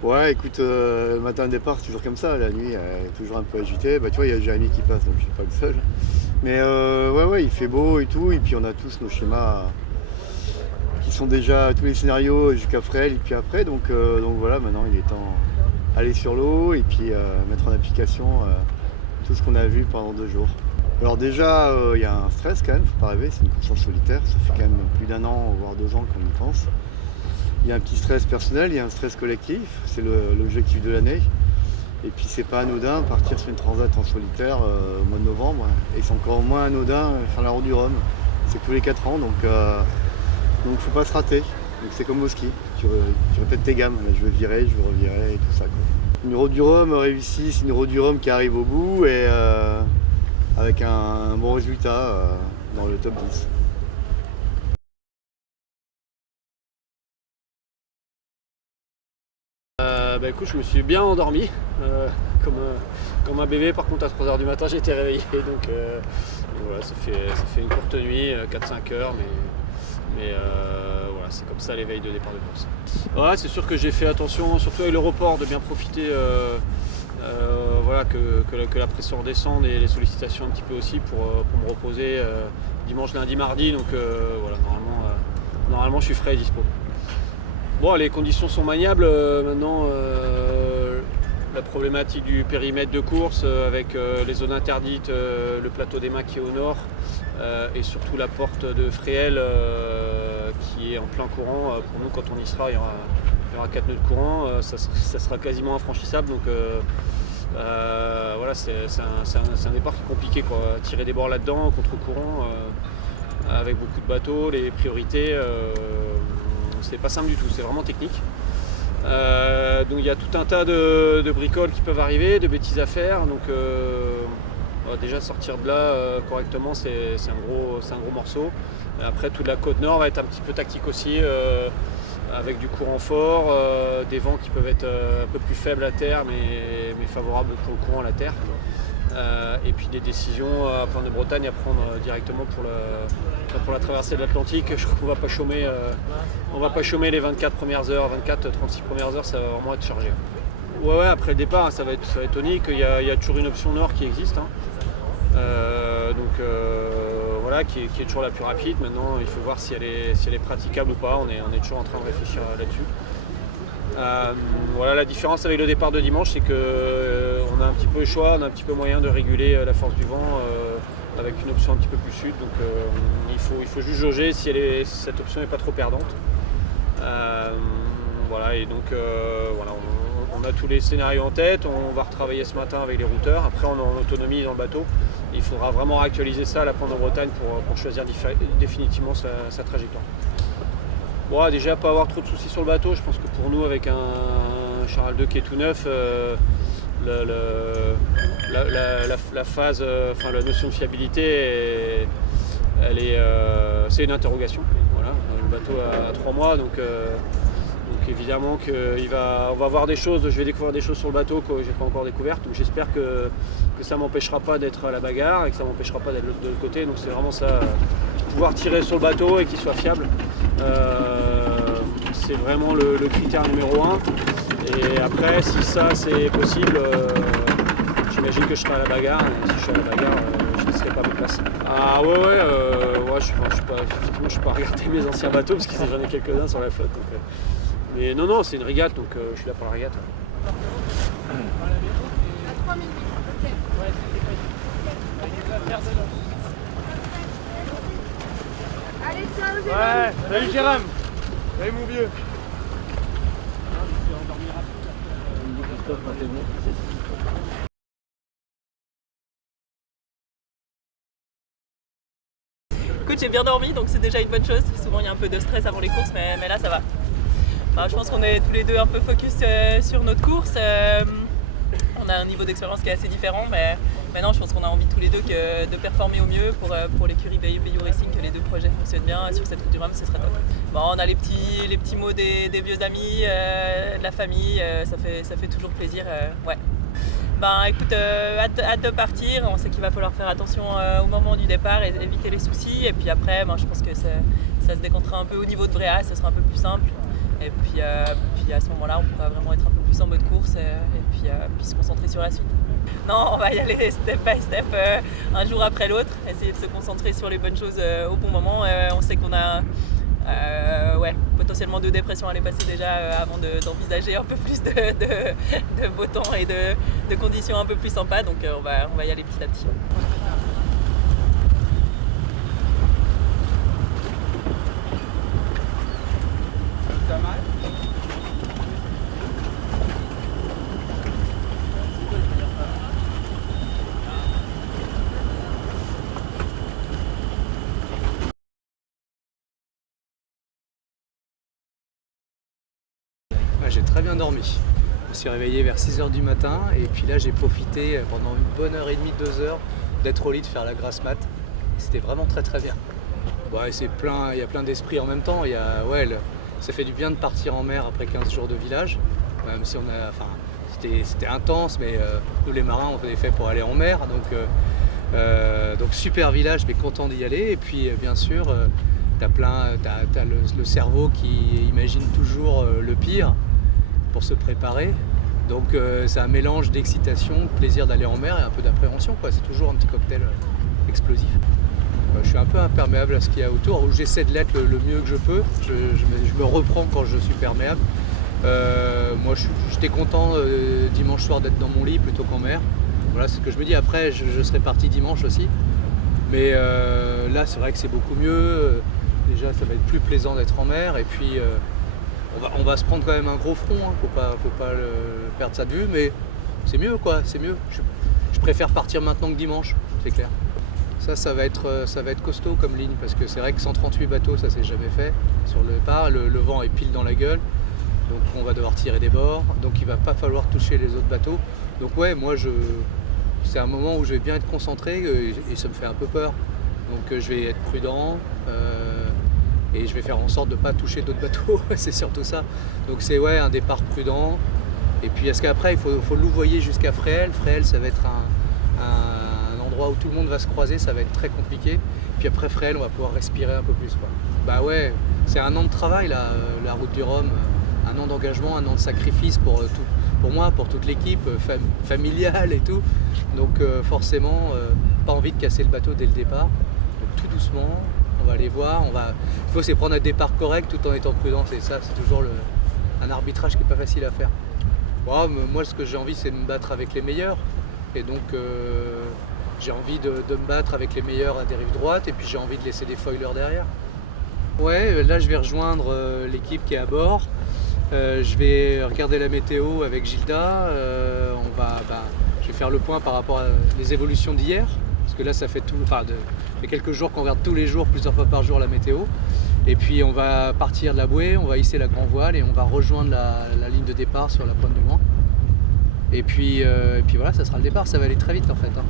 Ouais, écoute, le matin de départ, c'est toujours comme ça. La nuit, elle est toujours un peu agitée. Bah, tu vois, il y a Jérémy qui passe, donc je suis pas le seul. Mais ouais, il fait beau et tout. Et puis on a tous nos schémas qui sont déjà tous les scénarios jusqu'à Fresnes et puis après. Donc voilà, maintenant il est temps d'aller sur l'eau et puis mettre en application tout ce qu'on a vu pendant 2 jours. Alors déjà, il y a un stress quand même, faut pas rêver, c'est une course en solitaire. Ça fait quand même plus d'1 an, voire 2 ans qu'on y pense. Il y a un petit stress personnel, il y a un stress collectif, c'est l'objectif de l'année. Et puis c'est pas anodin partir sur une transat en solitaire au mois de novembre. Et c'est encore moins anodin faire la Route du Rhum. C'est tous les 4 ans, donc faut pas se rater. Donc c'est comme au ski, tu répètes tes gammes, je veux virer, je veux revirer et tout ça, quoi. Une Route du Rhum réussie, c'est une Route du Rhum qui arrive au bout et avec un bon résultat dans le top 10. Bah écoute, je me suis bien endormi, comme un bébé. Par contre à 3 h du matin j'ai été réveillé, donc voilà, ça fait une courte nuit, 4-5 heures, mais voilà, c'est comme ça les veilles de départ de course. Ouais, c'est sûr que j'ai fait attention, surtout avec le report, de bien profiter, voilà, que la pression redescende et les sollicitations un petit peu aussi pour me reposer dimanche, lundi, mardi, donc voilà, normalement je suis frais et dispo. Bon, les conditions sont maniables. Maintenant, la problématique du périmètre de course avec les zones interdites, le plateau des Macs qui est au nord et surtout la porte de Fréhel qui est en plein courant. Pour nous, quand on y sera, il y aura 4 nœuds de courant. Ça sera quasiment infranchissable. Donc voilà, c'est un départ qui est compliqué, quoi. Tirer des bords là-dedans, contre-courant, avec beaucoup de bateaux, les priorités. C'est pas simple du tout, c'est vraiment technique. Donc il y a tout un tas de bricoles qui peuvent arriver, de bêtises à faire. Donc déjà sortir de là correctement, c'est un gros morceau. Après toute la côte nord va être un petit peu tactique aussi, avec du courant fort, des vents qui peuvent être un peu plus faibles à terre mais favorables pour le courant à la terre. Et puis des décisions à Pointe de Bretagne à prendre directement pour la traversée de l'Atlantique. Je crois qu'on va pas chômer les 24 premières heures, 24-36 premières heures, ça va vraiment être chargé. Ouais, après le départ, ça va être tonique. Il y a toujours une option nord qui existe, hein. Voilà, qui est toujours la plus rapide. Maintenant, il faut voir si elle est praticable ou pas. On est toujours en train de réfléchir là-dessus. Voilà, la différence avec le départ de dimanche, c'est qu'on a un petit peu le choix, on a un petit peu moyen de réguler la force du vent avec une option un petit peu plus sud. Donc il faut juste jauger si cette option n'est pas trop perdante. Voilà, et donc voilà, on a tous les scénarios en tête. On va retravailler ce matin avec les routeurs. Après, on est en autonomie dans le bateau. Il faudra vraiment réactualiser ça à la Pointe de Bretagne pour choisir définitivement sa trajectoire. Bon, déjà pas avoir trop de soucis sur le bateau. Je pense que pour nous, avec un Charal 2 qui est tout neuf, la phase, enfin la notion de fiabilité, c'est une interrogation. Voilà, le bateau a 3 mois, donc évidemment on va voir des choses. Je vais découvrir des choses sur le bateau que j'ai pas encore découvertes. Donc j'espère que ça m'empêchera pas d'être à la bagarre et que ça m'empêchera pas d'être de l'autre côté. Donc c'est vraiment ça, pouvoir tirer sur le bateau et qu'il soit fiable. C'est vraiment le critère numéro 1. Et après, si ça c'est possible, j'imagine que je serai à la bagarre. Et si je suis à la bagarre, je ne laisserai pas mes places. Ah ouais, je suis pas regarder mes anciens bateaux parce qu'il j'en ai quelques-uns sur la flotte. Donc, mais non, c'est une régate, donc je suis là pour la régate. Allez, ciao, Ouais, salut Jérôme. Salut mon vieux. Écoute, j'ai bien dormi, donc c'est déjà une bonne chose. Souvent, il y a un peu de stress avant les courses, mais là, ça va. Enfin, je pense qu'on est tous les deux un peu focus sur notre course. On a un niveau d'expérience qui est assez différent, mais maintenant, je pense qu'on a envie tous les deux de performer au mieux pour l'écurie Bayou Racing, que les deux projets fonctionnent bien. Sur cette Route du Rhum, ce serait top. Bon, on a les petits mots des vieux amis, de la famille, ça fait toujours plaisir. Ouais. Ben écoute, hâte de partir. On sait qu'il va falloir faire attention au moment du départ et éviter les soucis. Et puis après, je pense que ça se décomptera un peu au niveau de Bréa, ça sera un peu plus simple. Et puis à ce moment-là, on pourra vraiment être un peu plus en mode course et puis se concentrer sur la suite. Non, on va y aller step by step, un jour après l'autre, essayer de se concentrer sur les bonnes choses au bon moment. On sait qu'on a potentiellement 2 dépressions à aller passer déjà avant d'envisager un peu plus de beau temps et de conditions un peu plus sympas, donc on va y aller petit à petit. J'ai très bien dormi. Je me suis réveillé vers 6 h du matin et puis là j'ai profité pendant une bonne heure et demie, 2 heures d'être au lit, de faire la grasse mat. C'était vraiment très très bien. Bon, il y a plein d'esprits en même temps. Ça fait du bien de partir en mer après 15 jours de village. Même si c'était intense, mais nous les marins on avait fait pour aller en mer. Donc super village, mais content d'y aller. Et puis bien sûr, t'as le cerveau qui imagine toujours le pire pour se préparer. Donc c'est un mélange d'excitation, de plaisir d'aller en mer et un peu d'appréhension, quoi. C'est toujours un petit cocktail explosif. Je suis un peu imperméable à ce qu'il y a autour, où j'essaie de l'être le mieux que je peux. Je me reprends quand je suis perméable. Moi j'étais content dimanche soir d'être dans mon lit plutôt qu'en mer. Voilà, c'est ce que je me dis. Après je serai parti dimanche aussi. Mais là c'est vrai que c'est beaucoup mieux. Déjà ça va être plus plaisant d'être en mer et puis on va se prendre quand même un gros front, hein. Faut pas perdre ça de vue, mais c'est mieux quoi, c'est mieux. Je préfère partir maintenant que dimanche, c'est clair. Ça va être costaud comme ligne parce que c'est vrai que 138 bateaux ça s'est jamais fait sur le départ, le vent est pile dans la gueule, donc on va devoir tirer des bords, donc il va pas falloir toucher les autres bateaux. Donc ouais, moi c'est un moment où je vais bien être concentré et ça me fait un peu peur. Donc je vais être prudent et je vais faire en sorte de ne pas toucher d'autres bateaux, c'est surtout ça. Donc c'est un départ prudent. Et puis est-ce qu'après il faut louvoyer jusqu'à Fréhel. Fréhel ça va être un endroit où tout le monde va se croiser, ça va être très compliqué. Puis après Fréhel on va pouvoir respirer un peu plus, quoi. Bah ouais, c'est un an de travail là, la route du Rhum, un an d'engagement, un an de sacrifice pour moi, pour toute l'équipe familiale et tout. Donc forcément, pas envie de casser le bateau dès le départ. Donc tout doucement, on va aller voir. Il faut c'est prendre un départ correct tout en étant prudent. C'est ça, c'est toujours un arbitrage qui n'est pas facile à faire. Bon, moi, ce que j'ai envie, c'est de me battre avec les meilleurs. Et donc, j'ai envie de me battre avec les meilleurs à des rives droites. Et puis, j'ai envie de laisser des foilers derrière. Ouais, là, je vais rejoindre l'équipe qui est à bord. Je vais regarder la météo avec Gilda. Je vais faire le point par rapport aux évolutions d'hier. Parce que là, ça fait quelques jours qu'on regarde tous les jours, plusieurs fois par jour, la météo. Et puis, on va partir de la bouée, on va hisser la grand voile et on va rejoindre la ligne de départ sur la pointe de Loing. Et puis voilà, ça sera le départ. Ça va aller très vite en fait, hein.